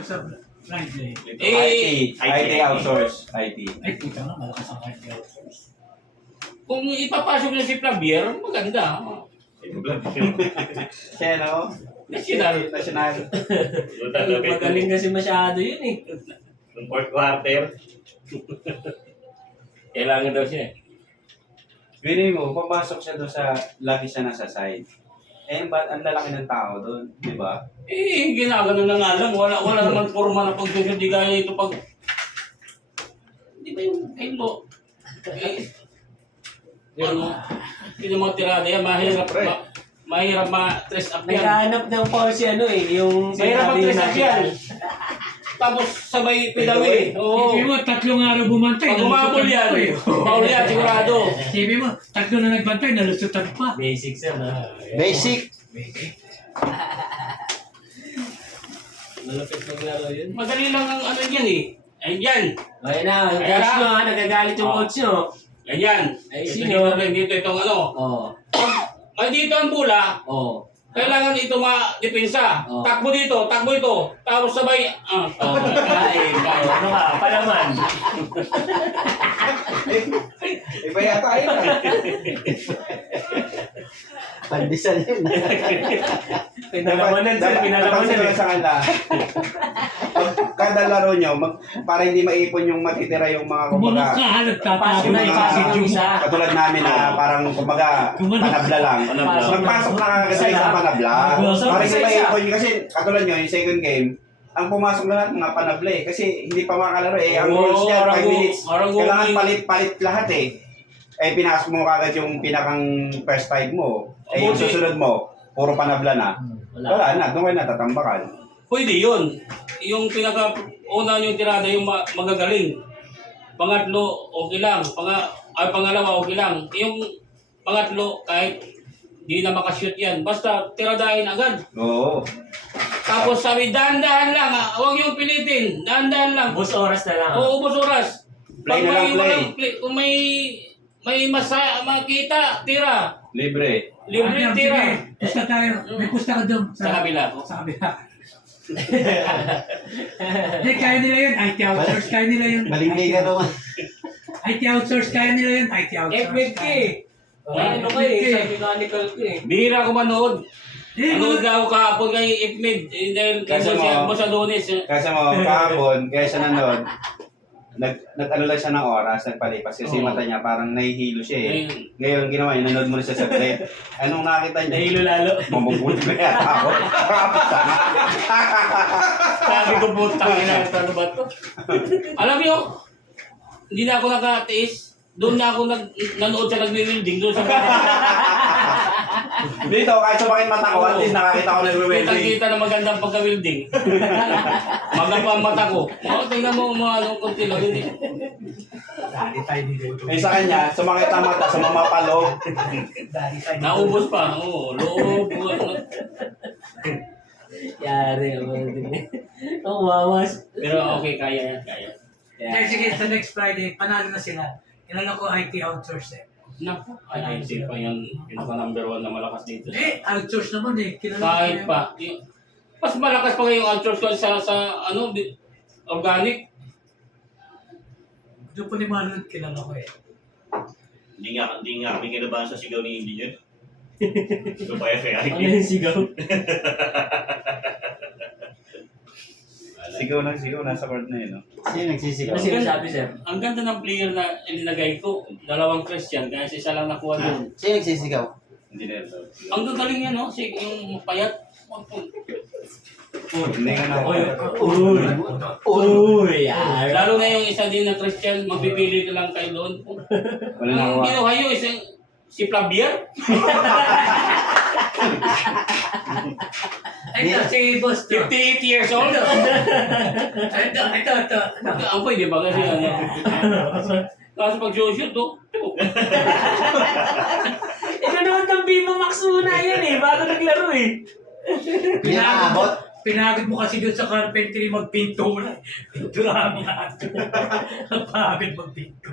Sa Friday. IT outsource. IT. Ay, puta na, malakas ang IT outsource. Kung ipapasok niya si Flavier, maganda. Siya, no? National. National. Magaling kasi masyado yun eh. Yung fourth quarter. Kailangan daw siya eh. Bini mo, papasok siya doon sa, lagi siya nasa side. Eh, ba't ang lalaki ng tao doon, di ba? Eh, ginagano na nga lang. Wala naman forma na pagsusunod. Di kaya ito pag... Di ba yung kailo? Eh, ano? Yung mga tirada yan, mahirap ma-tres up yan. Naghahanap ng Paul si ano eh, yung Mahirap sinabi ma-tres up yan. Tapos sabay pidawi. Oo. Sabi mo, 3 araw bumantay. Pag umabol yan, Paul yan, sigurado. Sabi mo, 3 na nagbantay, nalusutan pa. Basics yan ha. Basic. Malapit maglaro yun. Madali lang ang ano yan eh. Ayan. Ayan na, yung Ayan coach na. nyo ha, nagagalit yung Oh. coach nyo. Ayan. Ay, Ito sino? dito itong ano. Oo. Ay dito ang bola. Oo. Kailangan ito ma-depensa. Oh. Takbo dito, takbo ito. Tapos sabay, Oo. Kain. Ano ka? Palaman. Iba yata yun. Pandesal yun. Pinalamanan sir, pinalamanan Dapat eh. sa kanila. Kada laro nyo, para hindi maipon yung matitira yung mga Kumunok kumbaga. ka, ha, Pasok Yung na, nagtatapos. ipasok yung isa. Katulad namin na parang kumbaga panabla lang. Pasok. Magpasok na kagad tayo sa panabla. Pasok. Para hindi Isa-isa. maipon yun. Kasi katulad nyo, yung second game, ang pumasok na lahat mga panabla eh. Kasi hindi pa makalaro eh. Ang Oo, rules niya, 5 Aranggo- minutes. Aranggo- Kailangan palit-palit lahat eh. Eh, pinasok mo kagad yung pinakang first time mo. Eh, yung Buti. susunod mo, puro panabla na. Wala na, doon kayo natatambakan. Pwede yun. Yung pinaka-una yung tirada, yung magagaling. Pangatlo, okay lang. Pangalawa, okay lang. Yung pangatlo, kahit di na makashoot yan. Basta tiradahin agad. Oo. Tapos sabi, dahan-dahan lang. Huwag yung pilitin. Dahan-dahan lang. Bus oras na lang. Oo, ubos oras. Play na lang, play. Kung may makita, tira. Libre. Libre tira. Pusta tayo. May pusta ka doon. Sa kabila. Sa kabila. Eh, kaya nila yun. IT outsource, kaya nila yun. Malingay ka naman. IT outsource, kaya nila yun. IT outsource. FMED ka eh. Ano ka eh, sa mechanical ka eh. Bihira ko manood. Eh, Manood na ako kahapon kay Ifmid. Dahil Kasi siya, mo- Boss Adonis. Kasi mo, kahapon, kaya siya nanood, nag-ano lang siya ng oras, nagpalipas kasi Oo. mata niya parang nahihilo siya eh. Ayun. Ngayon, ginawa niya, nanood muna siya sa break. Anong nakita niya? Nahilo lalo. Mabubuti ba yata ako? Sabi ko, putang ina, ano ba to? Alam niyo, hindi na ako nakatiis. Doon na ako nanood sa nagwi-welding. Doon sa Dito, kahit sumakit mata ko, at least nakakita ko nag-welding. Kita na magandang pagka-welding. Maganda ang mata ko. Oh, tingnan mo mga anong konti lang. Hindi. Dali tayo dito. Eh sa kanya, sumakit ang mata sa mamapalog. Dali tayo dito. Naubos pa. Oo, loob. Yari. Ang wawas. Pero okay, kaya yan. Kaya. Eh, sige, sa next Friday, panalo na sila. Kilala ko IT outsource eh. Naku, ay, hindi pa yan. Pinaka-number 1 na malakas dito. Eh, outsource naman eh. Kilala ko Kahit yan. pa. Mas malakas pa ngayong outsource ko sa ano, organic. Doon po ni Marlon, kilala ko eh. Hindi nga kami kinabahan sa sigaw ni engineer. Ito pa kaya Ano yung sigaw? Sigaw ng sigaw, nasa court na yun. No? Sino nagsisigaw? Ano sinasabi sir? Ang ganda ng player na ilinagay ko. 2 Christian, kaya isa lang nakuha doon. Sino nagsisigaw? Hindi na yun. Ang gagaling yan, no? Yung payat. Hindi ka na ako. Uy! Uy! Yari. Lalo na yung isa din na Christian, magpipili ka lang kayo doon. Wala na Ang ako. kinuha yun, si Flavier. Ito, si Boss to. 58 years old. Ito. Ang pwede ba kasi ano? Tapos pag shoot to. Nanonood ng Viva Max muna yun eh, bago naglaro eh. Pinaabot? Pinagod mo kasi doon sa carpentry magpinto na. Pintura mo lahat. Napagod magpinto.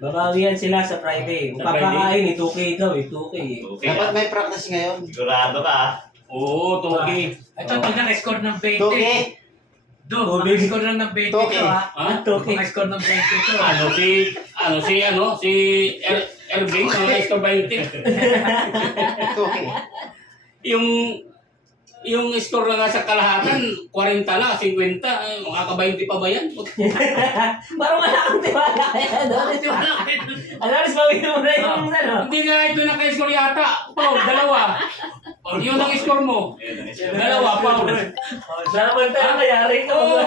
Babawihan sila sa Friday. Sa Friday? Papakain eh, 2K daw eh, 2K eh. Okay. Dapat may practice ngayon. Sigurado ka ah. Oo, Toki. Ito, pag naka-score ng 20. Tuki. Do, naka-score lang ng 20 Toki. ito ha. Ha? Toki. Naka-score ng 20 ito. Si Erving, na-score 20. Tuki. Yung score na nga sa kalahatan, 40 na, 50. Ay, makaka-20 pa ba yan? Parang wala kang tiwala kaya doon. Alaris, bawin mo na yung ano. Hindi nga ito naka-score yata. Paul, dalawa. Yun ang score mo. Dalawa, Paul. Samantala mayari ka. Oo.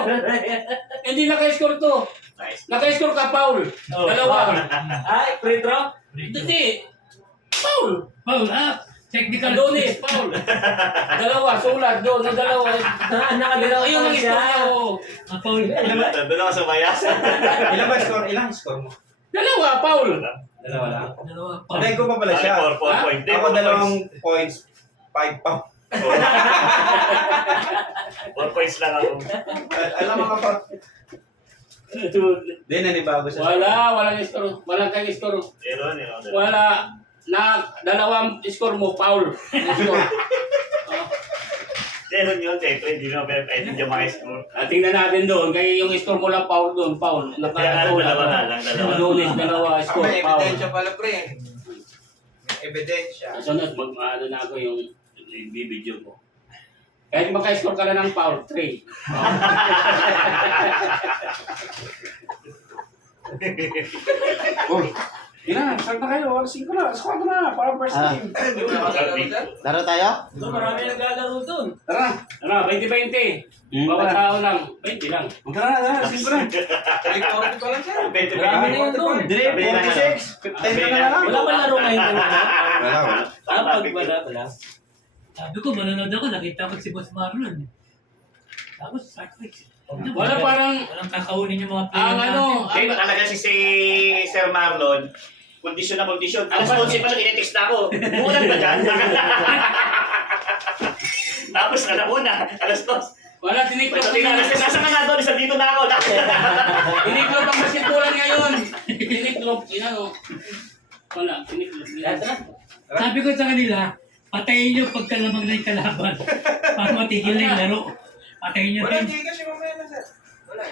Hindi naka-score to. Nice. Naka-score ka, Paul. Dalawa. Ay, free throw? Hindi. Paul. Paul, technical. Adonis, Paul. Dalawa, sulat doon, na dalawa. Nakadalawa Ayun ang pa score niya. siya. Oo. Paul. Doon ako sa bayas. Ilang ba score? Ilang score mo? Dalawa, Paul. Dalawa lang. Dalawa, Paul. Patay ko pa pala siya. 4 point. Ako 2 points. 5 pa. 4 points lang ako. Alam mo ka pa. Hindi, nanibago siya. Walang score. Walang kang score. Meron. Wala. Dalawang score mo, Paul. Score. Meron yun, Teto. Hindi na pwede dyan maka-score. Tingnan natin doon. Kaya yung score mo lang, Paul doon. Paul. Kaya dalawa na lang. Dalawa. Adonis, dalawa score, May Paul. ebidensya pala, pre. May ebidensya. Sunod, mag-ano na ako yung bibidyo ko. Kahit maka-score ka na ng Paul, 3. Uy, yun na, start na kayo. Alas 5 na. Alas 4 na. Para first Ah. game. Laro tayo? Doon, marami naglalaro doon. Tara. Ano, 20-20. Bawat tao lang. 20 lang. Magkano na. Alas 5 na. Electronic ko lang siya. Marami na yun doon. Hindi, 46. 10 na lang. Wala ba laro ngayon? Wala. Pag wala. Sabi ko, manonood ako, nakita ko si Boss Marlon. Tapos, sabi ko, Wala parang, walang kakaunin yung mga ang ano, Hindi, talaga si Sir Marlon. Kondisyon na kondisyon. Alas 11 pa lang, tinetext na ako. Umulan ba dyan? Tapos, alam mo na, alas 2. wala tiniklop Pagdating na alas 3, nasa ka nga doon, isa dito na ako. Tiniklop ang basketbolan ngayon. Tiniklop, inano. Wala, tiniklop. Sabi ko sa kanila, patayin nyo pagkalamang na yung kalaban. Para matigil na yung laro. Patayin nyo Wala, rin. hindi kasi mamaya na, sir. Wala.